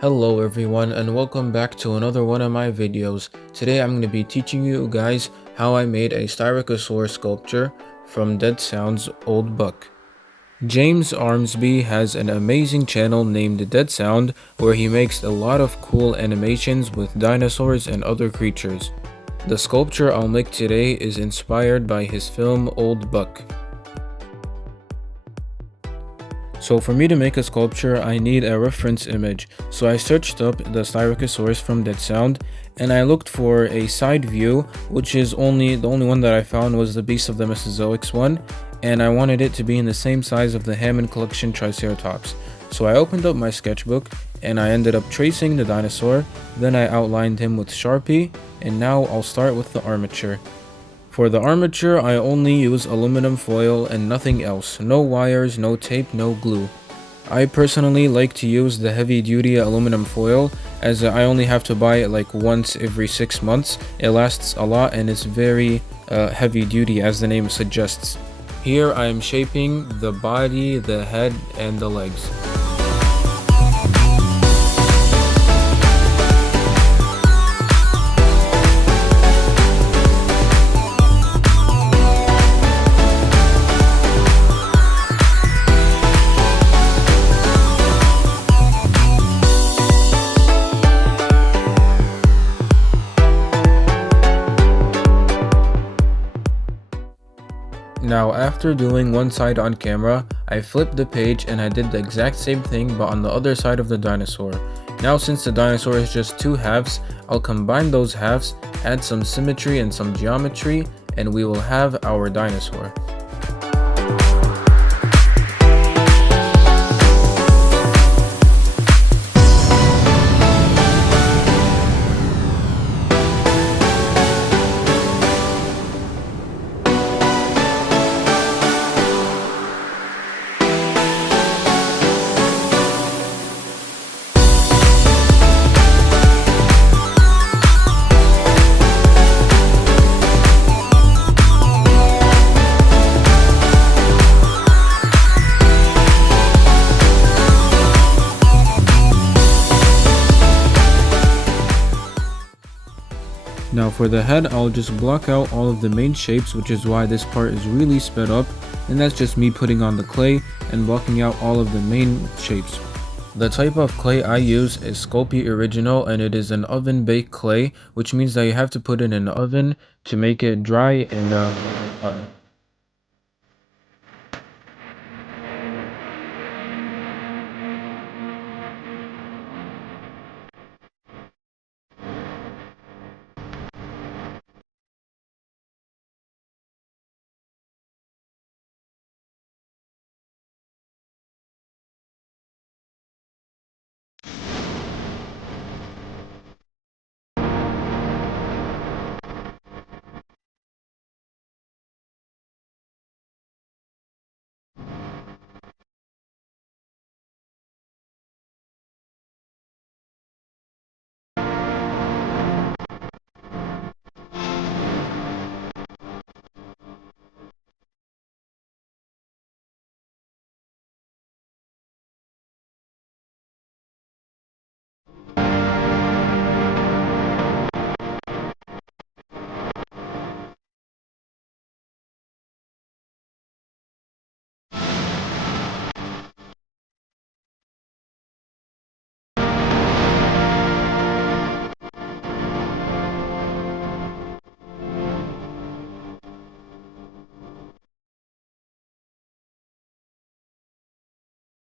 Hello everyone and welcome back to another one of my videos. Today I'm going to be teaching you guys how I made a Styracosaurus sculpture from Dead Sound's old book. James Armsby has an amazing channel named Dead Sound where he makes a lot of cool animations with dinosaurs and other creatures. The sculpture I'll make today is inspired by his film Old Buck. So for me to make a sculpture, I need a reference image. So I searched up the Styracosaurus from Dead Sound, and I looked for a side view, which is the only one that I found was the Beast of the Mesozoics one, and I wanted it to be in the same size of the Hammond Collection Triceratops. So I opened up my sketchbook, and I ended up tracing the dinosaur, then I outlined him with Sharpie, and now I'll start with the armature. For the armature, I only use aluminum foil and nothing else. No wires, no tape, no glue. I personally like to use the heavy duty aluminum foil as I only have to buy it like once every 6 months. It lasts a lot and it's very heavy duty as the name suggests. Here I am shaping the body, the head, and the legs. Now after doing one side on camera, I flipped the page and I did the exact same thing but on the other side of the dinosaur. Now since the dinosaur is just two halves, I'll combine those halves, add some symmetry and some geometry, and we will have our dinosaur. Now for the head, I'll just block out all of the main shapes, which is why this part is really sped up, and that's just me putting on the clay and blocking out all of the main shapes. The type of clay I use is Sculpt Original, and it is an oven baked clay, which means that you have to put it in the oven to make it dry and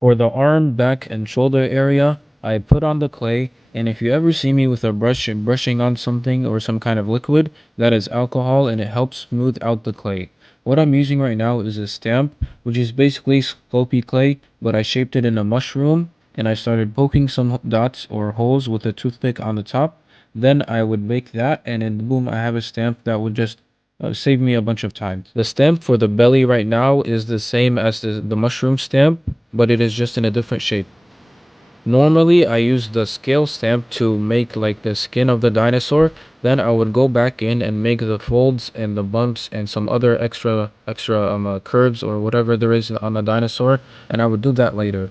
For the arm, back, and shoulder area, I put on the clay, and if you ever see me with a brush and brushing on something or some kind of liquid, that is alcohol and it helps smooth out the clay. What I'm using right now is a stamp, which is basically Sculpey clay, but I shaped it in a mushroom, and I started poking some dots or holes with a toothpick on the top. Then I would make that, and then boom, I have a stamp that would just save me a bunch of time. The stamp for the belly right now is the same as the mushroom stamp, but it is just in a different shape. Normally, I use the scale stamp to make like the skin of the dinosaur. Then I would go back in and make the folds and the bumps and some other extra curves or whatever there is on the dinosaur, and I would do that later.